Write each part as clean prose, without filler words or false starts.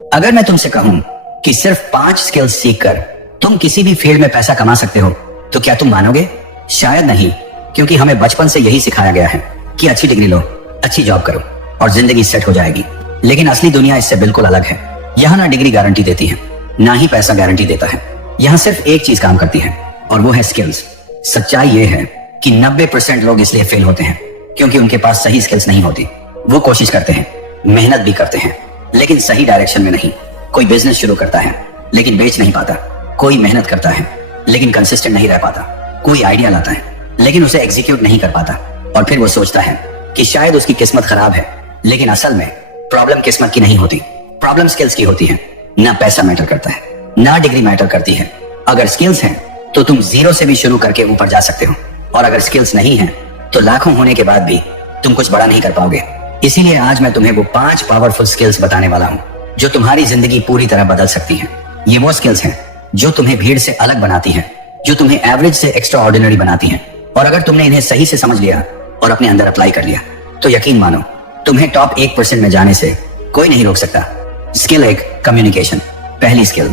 अगर मैं तुमसे कहूं कि सिर्फ 5 स्किल्स सीखकर तुम किसी भी फील्ड में पैसा कमा सकते हो, तो क्या तुम मानोगे? शायद नहीं, क्योंकि हमें बचपन से यही सिखाया गया है कि अच्छी डिग्री लो, अच्छी जॉब करो और जिंदगी सेट हो जाएगी। लेकिन असली दुनिया इससे बिल्कुल अलग है। यहाँ ना डिग्री गारंटी देती है, ना ही पैसा गारंटी देता है। यहाँ सिर्फ एक चीज काम करती है और वो है स्किल्स। सच्चाई ये है कि 90% लोग इसलिए फेल होते हैं क्योंकि उनके पास सही स्किल्स नहीं होती। वो कोशिश करते हैं, मेहनत भी करते हैं, लेकिन सही डायरेक्शन में नहीं। कोई बिजनेस शुरू करता है लेकिन बेच नहीं पाता। कोई मेहनत करता है लेकिन कंसिस्टेंट नहीं रह पाता। कोई आइडिया लाता है लेकिन उसे एग्जीक्यूट नहीं कर पाता। और फिर वो सोचता है कि शायद उसकी किस्मत खराब है, लेकिन असल में प्रॉब्लम किस्मत की नहीं होती, प्रॉब्लम स्किल्स की होती है। ना पैसा मैटर करता है, ना डिग्री मैटर करती है। अगर स्किल्स हैं तो तुम जीरो से भी शुरू करके ऊपर जा सकते हो, और अगर स्किल्स नहीं है तो लाखों होने के बाद भी तुम कुछ बड़ा नहीं कर पाओगे। इसीलिए आज मैं तुम्हें वो 5 पावरफुल स्किल्स बताने वाला हूँ जो तुम्हारी जिंदगी पूरी तरह बदल सकती हैं। ये वो स्किल्स हैं जो तुम्हें भीड़ से अलग बनाती हैं, जो तुम्हें एवरेज से एक्स्ट्रा ऑर्डिनरी बनाती हैं। और अगर तुमने इन्हें सही से समझ लिया और अपने अंदर अप्लाई कर लिया तो यकीन मानो, तुम्हें टॉप 1% में जाने से कोई नहीं रोक सकता। Skill 1, communication. पहली स्किल,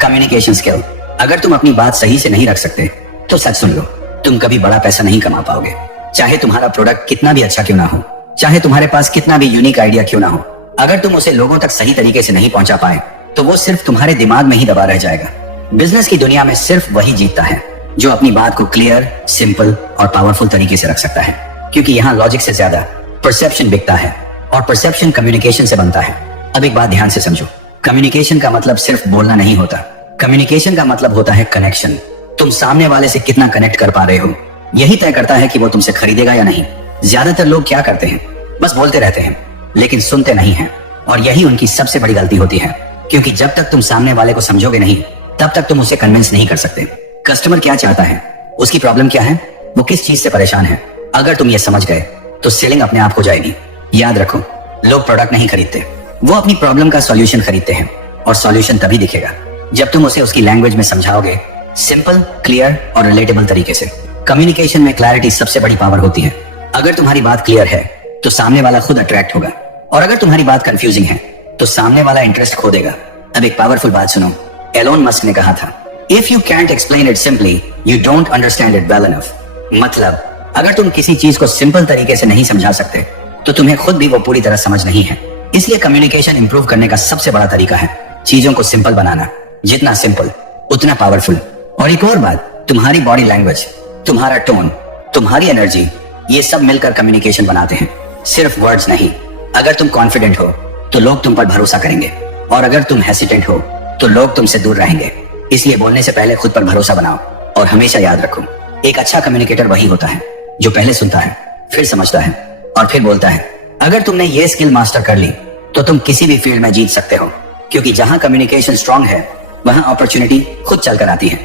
कम्युनिकेशन स्किल। अगर तुम अपनी बात सही से नहीं रख सकते तो सच सुन लो, तुम कभी बड़ा पैसा नहीं कमा पाओगे। चाहे तुम्हारा प्रोडक्ट कितना भी अच्छा क्यों ना हो, चाहे तुम्हारे पास कितना भी यूनिक आइडिया क्यों ना हो, अगर तुम उसे लोगों तक सही तरीके से नहीं पहुंचा पाए तो वो सिर्फ तुम्हारे दिमाग में ही दबा रह जाएगा। बिजनेस की दुनिया में सिर्फ वही जीतता है जो अपनी बात को क्लियर, सिंपल और पावरफुल तरीके से रख सकता है, क्योंकि यहाँ लॉजिक से ज्यादा परसेप्शन बिकता है, और परसेप्शन कम्युनिकेशन से बनता है। अब एक बात ध्यान से समझो, कम्युनिकेशन का मतलब सिर्फ बोलना नहीं होता। कम्युनिकेशन का मतलब होता है कनेक्शन। तुम सामने वाले से कितना कनेक्ट कर पा रहे हो, यही तय करता है कि वो तुमसे खरीदेगा या नहीं। ज्यादातर लोग क्या करते हैं, बस बोलते रहते हैं लेकिन सुनते नहीं हैं, और यही उनकी सबसे बड़ी गलती होती है, क्योंकि जब तक तुम सामने वाले को समझोगे नहीं तब तक तुम उसे कन्विंस नहीं कर सकते। कस्टमर क्या चाहता है, उसकी प्रॉब्लम क्या है, वो किस चीज से परेशान है, अगर तुम ये समझ गए तो सेलिंग अपने आप हो जाएगी। याद रखो, लोग प्रोडक्ट नहीं खरीदते, वो अपनी प्रॉब्लम का सॉल्यूशन खरीदते हैं, और सॉल्यूशन तभी दिखेगा जब तुम उसे उसकी लैंग्वेज में समझाओगे, सिंपल, क्लियर और रिलेटेबल तरीके से। कम्युनिकेशन में क्लैरिटी सबसे बड़ी पावर होती है। अगर तुम्हारी बात क्लियर है तो सामने वाला खुद अट्रैक्ट होगा, और अगर तुम्हारी बात कंफ्यूजिंग है तो सामने वाला इंटरेस्ट खो देगा। अब एक पावरफुल बात सुनो, एलोन मस्क ने कहा था, if you can't explain it simply you don't understand it well enough. मतलब अगर तुम किसी चीज को सिंपल तरीके से नहीं समझा सकते तो तुम्हें खुद भी वो पूरी तरह समझ नहीं है। इसलिए कम्युनिकेशन इंप्रूव करने का सबसे बड़ा तरीका है चीजों को सिंपल बनाना। जितना सिंपल उतना पावरफुल। और एक और बात, तुम्हारी बॉडी लैंग्वेज, तुम्हारा टोन, तुम्हारी एनर्जी, ये सब मिलकर कम्युनिकेशन बनाते हैं, सिर्फ वर्ड्स नहीं। अगर तुम कॉन्फिडेंट हो तो लोग तुम पर भरोसा करेंगे, और अगर तुम हेसिटेंट हो तो लोग तुमसे दूर रहेंगे। इसलिए बोलने से पहले खुद पर भरोसा बनाओ, और हमेशा याद रखो, एक अच्छा कम्युनिकेटर वही होता है जो पहले सुनता है, फिर समझता है और फिर बोलता है। अगर तुमने ये स्किल मास्टर कर ली तो तुम किसी भी फील्ड में जीत सकते हो, क्योंकि जहां कम्युनिकेशन स्ट्रांग है वहां अपॉर्चुनिटी खुद चलकर आती है।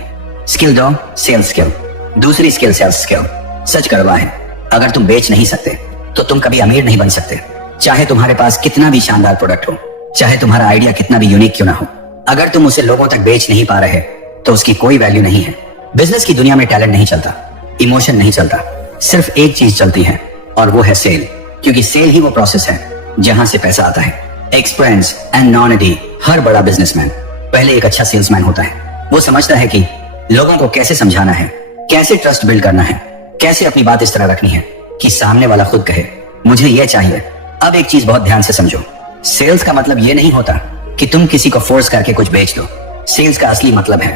Skill 2, sales skill. दूसरी स्किल सेल्स स्किल। सच कड़वा है, अगर तुम बेच नहीं सकते तो तुम कभी अमीर नहीं बन सकते। चाहे तुम्हारे पास कितना भी शानदार प्रोडक्ट हो, चाहे तुम्हारा आइडिया कितना भी यूनिक क्यों ना हो, अगर तुम उसे लोगों तक बेच नहीं पा रहे तो उसकी कोई वैल्यू नहीं है। बिजनेस की दुनिया में टैलेंट नहीं चलता, इमोशन नहीं चलता, सिर्फ एक चीज चलती है और वो है सेल। क्योंकि सेल ही वो प्रोसेस है जहां से पैसा आता है। एक्सपीरियंस एंड नॉलेज, हर बड़ा बिजनेसमैन पहले एक अच्छा सेल्समैन होता है। वो समझता है कि लोगों को कैसे समझाना है, कैसे ट्रस्ट बिल्ड करना है, कैसे अपनी बात इस तरह रखनी है कि सामने वाला खुद कहे मुझे ये चाहिए। अब एक चीज बहुत ध्यान से समझो, सेल्स का मतलब ये नहीं होता कि तुम किसी को फोर्स करके कुछ बेच दो। सेल्स का असली मतलब है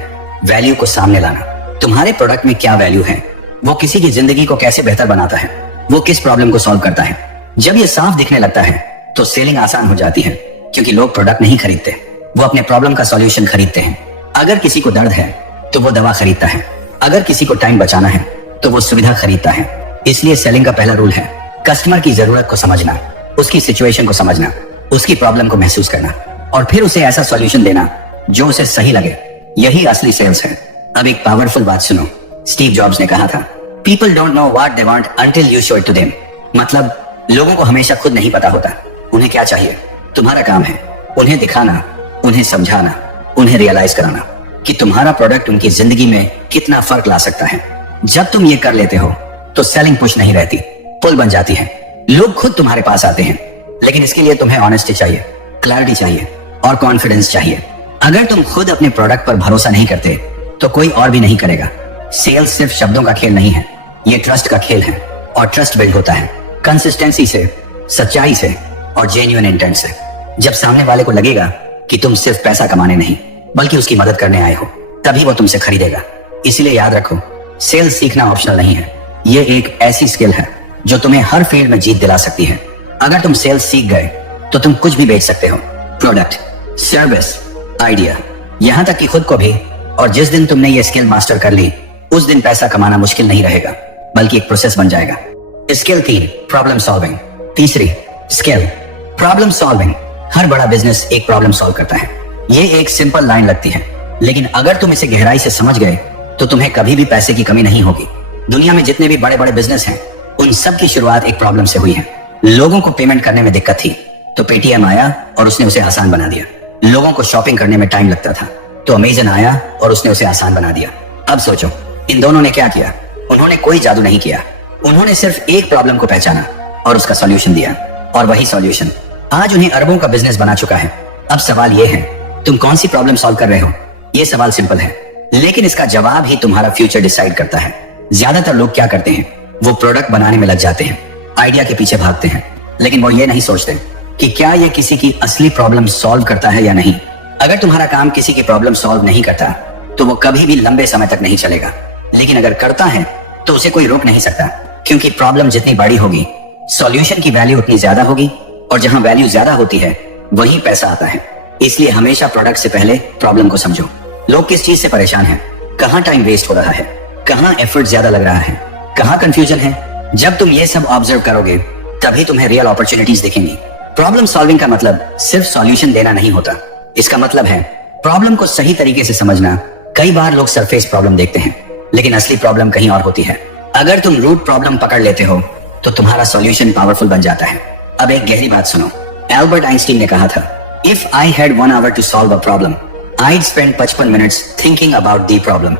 वैल्यू को सामने लाना। तुम्हारे प्रोडक्ट में क्या वैल्यू है, वो किसी की जिंदगी को कैसे बेहतर बनाता है, वो किस प्रॉब्लम को सॉल्व करता है। जब ये साफ दिखने लगता है तो सेलिंग आसान हो जाती है, क्योंकि लोग प्रोडक्ट नहीं खरीदते, वो अपने प्रॉब्लम का सॉल्यूशन खरीदते हैं। अगर किसी को दर्द है तो वो दवा खरीदता है, अगर किसी को टाइम बचाना है तो वो सुविधा खरीदता है। इसलिए सेलिंग का पहला रूल है कस्टमर की जरूरत को समझना, उसकी सिचुएशन को समझना, उसकी प्रॉब्लम को महसूस करना, और फिर उसे ऐसा सॉल्यूशन देना जो उसे सही लगे। यही असली सेल्स है। अब एक पावरफुल बात सुनो, स्टीव जॉब्स ने कहा था, people don't know what they want until you show it to them. मतलब लोगों को हमेशा खुद नहीं पता होता उन्हें क्या चाहिए। तुम्हारा काम है उन्हें दिखाना, उन्हें समझाना, उन्हें रियलाइज कराना कि तुम्हारा प्रोडक्ट उनकी जिंदगी में कितना फर्क ला सकता है। जब तुम ये कर लेते हो तो सेलिंग पुश नहीं रहती, पुल बन जाती है। लोग खुद तुम्हारे पास आते हैं, लेकिन इसके लिए तुम्हें ऑनेस्टी चाहिए, क्लैरिटी चाहिए, और कॉन्फिडेंस चाहिए। अगर तुम खुद अपने प्रोडक्ट पर भरोसा नहीं करते तो कोई और भी नहीं करेगा। सेल्स सिर्फ शब्दों का खेल नहीं है, ये ट्रस्ट का खेल है, और ट्रस्ट बिल्ड होता है कंसिस्टेंसी से, सच्चाई से और जेन्युइन इंटेंट से। जब सामने वाले को लगेगा कि तुम सिर्फ पैसा कमाने नहीं बल्कि उसकी मदद करने आए हो, तभी वो तुमसे खरीदेगा। इसीलिए याद रखो, सेल्स सीखना ऑप्शनल नहीं है, ये एक ऐसी स्किल है जो तुम्हें हर फील्ड में जीत दिला सकती है। अगर तुम सेल्स सीख गए तो तुम कुछ भी बेच सकते हो, प्रोडक्ट, सर्विस, आइडिया, यहां तक कि खुद को भी। और जिस दिन तुमने ये स्किल मास्टर कर ली, उस दिन पैसा कमाना मुश्किल नहीं रहेगा बल्कि एक प्रोसेस बन जाएगा। Skill 3, problem solving. तीसरी स्किल, प्रॉब्लम सॉल्विंग। हर बड़ा बिजनेस एक प्रॉब्लम सॉल्व करता है। ये एक सिंपल लाइन लगती है, लेकिन अगर तुम इसे गहराई से समझ गए तो तुम्हें कभी भी पैसे की कमी नहीं होगी। दुनिया में जितने भी बड़े बड़े बिजनेस हैं, उन सब की शुरुआत एक प्रॉब्लम से हुई है। लोगों को पेमेंट करने में दिक्कत थी तो पेटीएम आया और उसने उसे आसान बना दिया। लोगों को शॉपिंग करने में टाइम लगता था तो अमेजन आया और उसने उसे आसान बना दिया। अब सोचो, इन दोनों ने क्या किया? उन्होंने कोई जादू नहीं किया, उन्होंने सिर्फ एक प्रॉब्लम को पहचाना और उसका सॉल्यूशन दिया, और वही सॉल्यूशन आज उन्हें अरबों का बिजनेस बना चुका है। अब सवाल यह है, तुम कौन सी प्रॉब्लम सॉल्व कर रहे हो? यह सवाल सिंपल है, लेकिन इसका जवाब ही तुम्हारा फ्यूचर डिसाइड करता है। ज्यादातर लोग क्या करते हैं, वो प्रोडक्ट बनाने में लग जाते हैं, आइडिया के पीछे भागते हैं, लेकिन वो ये नहीं सोचते कि क्या ये किसी की असली प्रॉब्लम सॉल्व करता है या नहीं। अगर तुम्हारा काम किसी की प्रॉब्लम सॉल्व नहीं करता तो वो कभी भी लंबे समय तक नहीं चलेगा, लेकिन अगर करता है तो उसे कोई रोक नहीं सकता, क्योंकि प्रॉब्लम जितनी बड़ी होगी, सॉल्यूशन की वैल्यू उतनी ज्यादा होगी, और जहां वैल्यू ज्यादा होती है वहीं पैसा आता है। इसलिए हमेशा प्रोडक्ट से पहले प्रॉब्लम को समझो। लोग किस चीज से परेशान हैं, कहां टाइम वेस्ट हो रहा है, कहां एफर्ट ज्यादा लग रहा है, कहां कंफ्यूजन है। जब तुम ये सब ऑब्जर्व करोगे तभी तुम्हें रियल अपॉर्चुनिटीज दिखेंगी। प्रॉब्लम सॉल्विंग का मतलब सिर्फ सॉल्यूशन देना नहीं होता, इसका मतलब है प्रॉब्लम को सही तरीके से समझना। कई बार लोग सरफेस प्रॉब्लम देखते हैं, लेकिन असली प्रॉब्लम कहीं और होती है। अगर तुम रूट प्रॉब्लम पकड़ लेते हो तो तुम्हारा सॉल्यूशन पावरफुल बन जाता है। अब एक गहरी बात सुनो, एल्बर्ट आइंस्टीन ने कहा था, if I had 1 hour to solve a problem, I'd spend 55 minutes thinking about the problem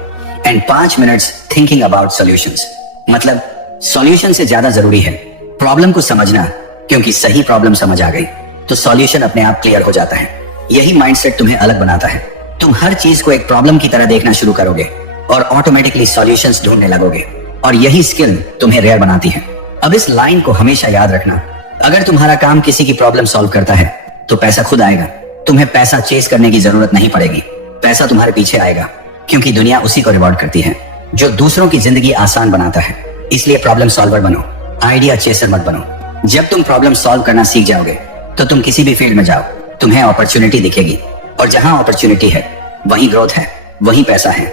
and 5 minutes thinking about solutions। मतलब सॉल्यूशन से ज्यादा जरूरी है प्रॉब्लम को समझना, क्योंकि सही प्रॉब्लम समझ आ गई तो सॉल्यूशन अपने आप क्लियर हो जाता है। यही माइंडसेट तुम्हें अलग बनाता है। तुम हर चीज को एक प्रॉब्लम की तरह देखना शुरू करोगे और ऑटोमेटिकली सॉल्यूशंस ढूंढने लगोगे, और यही स्किल तुम्हें रेयर बनाती है। अब इस लाइन को हमेशा याद रखना, अगर तुम्हारा काम किसी की प्रॉब्लम सॉल्व करता है तो पैसा खुद आएगा। तुम्हें पैसा चेस करने की जरूरत नहीं पड़ेगी, पैसा तुम्हारे पीछे आएगा, क्योंकि दुनिया उसी को रिवॉर्ड करती है जो दूसरों की जिंदगी आसान बनाता है। इसलिए प्रॉब्लम सॉल्वर बनो, आइडिया चेसर मत बनो। जब तुम प्रॉब्लम सॉल्व करना सीख जाओगे तो तुम किसी भी फील्ड में जाओ, तुम्हें अपॉर्चुनिटी दिखेगी, और जहां अपॉर्चुनिटी है वहीं ग्रोथ है, वहीं पैसा है।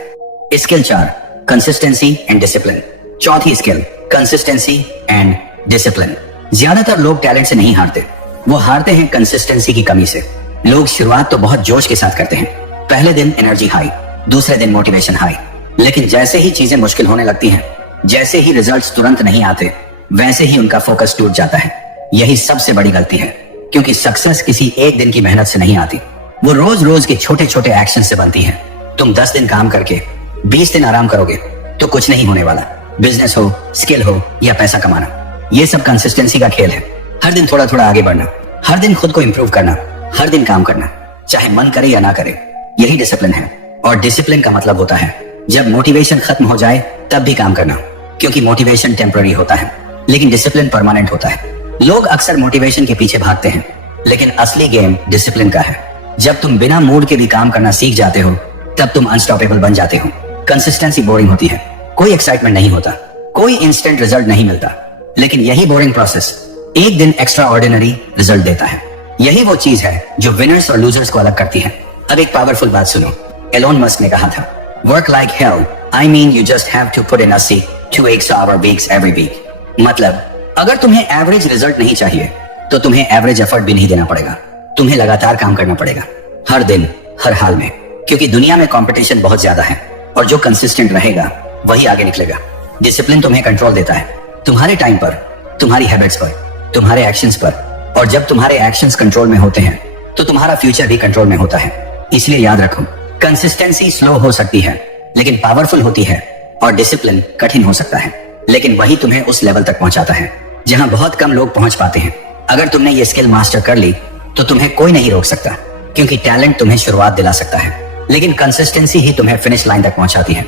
Skill 4, consistency and discipline. चौथी स्किल, कंसिस्टेंसी एंड डिसिप्लिन। ज्यादातर लोग टैलेंट से नहीं हारते, वो हारते हैं कंसिस्टेंसी की कमी से। लोग शुरुआत तो बहुत जोश के साथ करते हैं, पहले दिन एनर्जी हाई, दूसरे दिन मोटिवेशन हाई, लेकिन जैसे ही चीजें मुश्किल होने लगती हैं, जैसे ही रिजल्ट्स तुरंत नहीं आते, वैसे ही उनका फोकस टूट जाता है। यही सबसे बड़ी गलती है, क्योंकि सक्सेस किसी एक दिन की मेहनत से नहीं आती, वो रोज रोज के छोटे छोटे एक्शन से बनती है। तुम 10 दिन काम करके 20 दिन आराम करोगे तो कुछ नहीं होने वाला। बिजनेस हो, स्किल हो या पैसा कमाना, ये सब कंसिस्टेंसी का खेल है। हर दिन थोड़ा थोड़ा आगे बढ़ना, हर दिन खुद को इंप्रूव करना, हर दिन काम करना, चाहे मन करे या ना करे, यही डिसिप्लिन है। और डिसिप्लिन का मतलब होता है जब मोटिवेशन खत्म हो जाए तब भी काम करना, क्योंकि मोटिवेशन टेम्पररी होता है लेकिन डिसिप्लिन परमानेंट होता है। लोग अक्सर मोटिवेशन के पीछे भागते हैं, लेकिन असली गेम डिसिप्लिन का है। जब तुम बिना मूड के भी काम करना सीख जाते हो तब तुम अनस्टॉपेबल बन जाते हो। कंसिस्टेंसी बोरिंग होती है, कोई एक्साइटमेंट नहीं होता, कोई इंस्टेंट रिजल्ट नहीं मिलता, लेकिन यही बोरिंग प्रोसेस एक दिन एक्स्ट्रा ऑर्डिनरी रिजल्ट देता है। यही वो चीज है जो विनर्स और लूजर्स को अलग करती है। अब एक पावरफुल बात सुनो, एलोन मस्क ने कहा था, work like hell, I mean you just have to put in 80 to 8 hour weeks every week। मतलब अगर तुम्हें एवरेज रिजल्ट नहीं चाहिए तो तुम्हें एवरेज एफर्ट भी नहीं देना पड़ेगा, तुम्हें लगातार काम करना पड़ेगा, हर दिन हर हाल में, क्योंकि दुनिया में कंपटीशन बहुत ज्यादा है, और जो कंसिस्टेंट रहेगा वही आगे निकलेगा। डिसिप्लिन तुम्हें कंट्रोल देता है, तुम्हारे टाइम पर, तुम्हारी हैबिट्स पर, तुम्हारे एक्शंस पर, और जब तुम्हारे एक्शंस कंट्रोल में होते हैं तो तुम्हारा फ्यूचर भी कंट्रोल में होता है। इसलिए याद रखो, कंसिस्टेंसी स्लो हो सकती है लेकिन पावरफुल होती है, और डिसिप्लिन कठिन हो सकता है लेकिन वही तुम्हें उस लेवल तक पहुंचाता है जहां बहुत कम लोग पहुंच पाते हैं। अगर तुमने ये स्किल मास्टर कर ली तो तुम्हें कोई नहीं रोक सकता, क्योंकि टैलेंट तुम्हें शुरुआत दिला सकता है, लेकिन कंसिस्टेंसी ही तुम्हें फिनिश लाइन तक पहुंचाती है।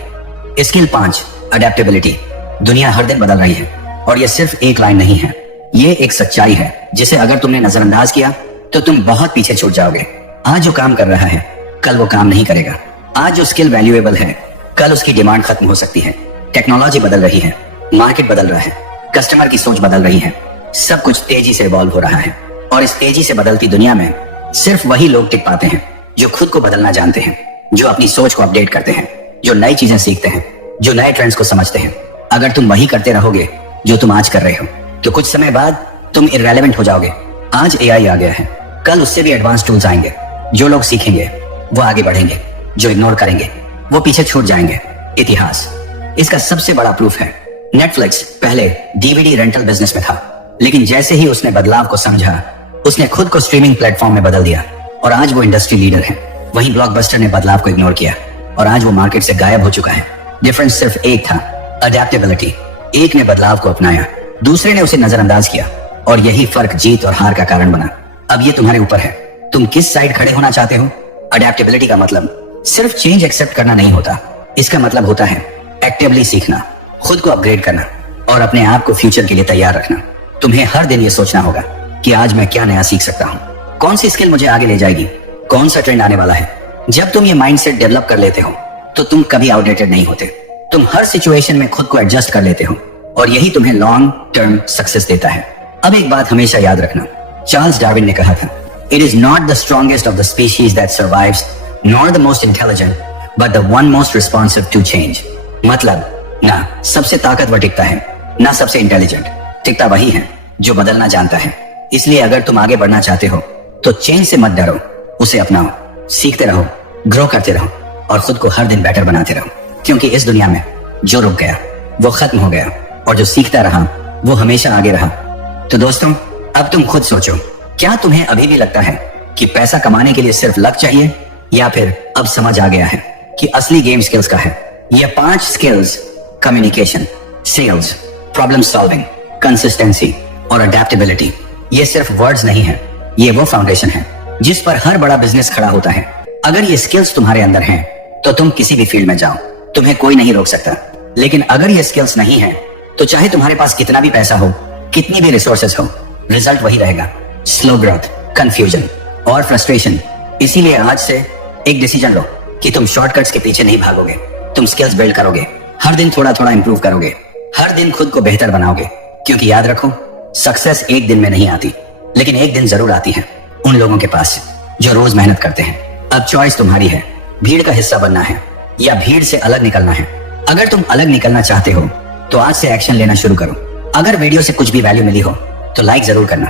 Skill 5, adaptability. दुनिया हर दिन बदल रही है और ये सिर्फ एक लाइन नहीं है, ये एक सच्चाई है जिसे अगर तुमने नजरअंदाज किया तो तुम बहुत पीछे छूट जाओगे। आज जो काम कर रहा है कल वो काम नहीं करेगा। आज जो स्किल वैल्यूएबल है कल उसकी डिमांड खत्म हो सकती है। टेक्नोलॉजी बदल रही है, मार्केट बदल रहा है, कस्टमर की सोच बदल रही है, सब कुछ तेजी से इवॉल्व हो रहा है। और इस तेजी से बदलती दुनिया में सिर्फ वही लोग टिक पाते हैं जो खुद को बदलना जानते हैं, जो अपनी सोच को अपडेट करते हैं, जो नई चीजें सीखते हैं, जो नए ट्रेंड्स को समझते हैं। अगर तुम वही करते रहोगे जो तुम आज कर रहे हो तो कुछ समय बाद तुम इररेलेवेंट हो जाओगे। आज एआई आ गया है, कल उससे भी एडवांस टूल्स आएंगे। जो लोग सीखेंगे वो आगे बढ़ेंगे, जो इग्नोर करेंगे वो पीछे छूट जाएंगे। इतिहास इसका सबसे बड़ा प्रूफ है। नेटफ्लिक्स पहले डीवीडी रेंटल बिजनेस में था, लेकिन जैसे ही उसने बदलाव को समझा उसने खुद को स्ट्रीमिंग प्लेटफॉर्म में बदल दिया और आज वो इंडस्ट्री लीडर है। वहीं ब्लॉकबस्टर ने बदलाव को इग्नोर किया और आज वो मार्केट से गायब हो चुका है। डिफरेंस सिर्फ एक था, अडेप्टेबिलिटी। एक ने बदलाव को अपनाया, दूसरे ने उसे नजरअंदाज किया और यही फर्क जीत और हार का कारण बना। अब ये तुम्हारे ऊपर है, तुम किस साइड खड़े होना चाहते हो। अडेप्टेबिलिटी का मतलब सिर्फ चेंज एक्सेप्ट करना नहीं होता, इसका मतलब होता है एक्टिवली सीखना, खुद को अपग्रेड करना और अपने आप को फ्यूचर के लिए तैयार रखना। तुम्हें हर दिन ये सोचना होगा कि आज मैं क्या नया सीख सकता हूँ, कौन सी स्किल मुझे आगे ले जाएगी, कौन सा ट्रेंड आने वाला है। जब तुम ये माइंडसेट डेवलप कर लेते हो तो तुम कभी आउटडेटेड नहीं होते। तुम हर सिचुएशन में खुद को एडजस्ट कर लेते हो और यही तुम्हें लॉन्ग टर्म सक्सेस देता है। अब एक बात हमेशा याद रखना, चार्ल्स डार्विन ने कहा था, it is not the strongest of the species that survives nor the most intelligent but the one most responsive to change. मतलब ना सबसे ताकतवर टिकता है, ना सबसे इंटेलिजेंट। टिकता वही है जो बदलना जानता है। इसलिए अगर तुम आगे बढ़ना चाहते हो तो चेंज से मत डरो, उसे अपनाओ, सीखते रहो, ग्रो करते रहो और खुद को हर दिन बेटर बनाते रहो। क्योंकि इस दुनिया में जो रुक गया वो खत्म हो गया और जो सीखता रहा वो हमेशा आगे रहा। तो दोस्तों, अब तुम खुद सोचो, क्या तुम्हें अभी भी लगता है कि पैसा कमाने के लिए सिर्फ लक चाहिए, या फिर अब समझ आ गया है कि असली गेम स्किल्स का है। ये 5 skills, communication, sales, problem solving, consistency और अडेप्टेबिलिटी, ये सिर्फ वर्ड्स नहीं है, ये वो फाउंडेशन है जिस पर हर बड़ा बिजनेस खड़ा होता है। अगर ये स्किल्स तुम्हारे अंदर हैं तो तुम किसी भी फील्ड में जाओ, तुम्हें कोई नहीं रोक सकता। लेकिन अगर ये स्किल्स नहीं है तो चाहे तुम्हारे पास कितना भी पैसा हो, कितनी भी रिसोर्सेज हो, रिजल्ट वही रहेगा, स्लो ग्रोथ, कंफ्यूजन और फ्रस्ट्रेशन। इसीलिए आज से एक डिसीजन लो कि तुम शॉर्टकट्स के पीछे नहीं भागोगे, तुम स्किल्स बिल्ड करोगे, हर दिन थोड़ा थोड़ा इंप्रूव करोगे, हर दिन खुद को बेहतर बनाओगे। क्योंकि याद रखो, सक्सेस एक दिन में नहीं आती, लेकिन एक दिन जरूर आती है उन लोगों के पास जो रोज मेहनत करते हैं। अब चॉइस तुम्हारी है, भीड़ का हिस्सा बनना है या भीड़ से अलग निकलना है। अगर तुम अलग निकलना चाहते हो तो आज से एक्शन लेना शुरू करो। अगर वीडियो से कुछ भी वैल्यू मिली हो तो लाइक जरूर करना।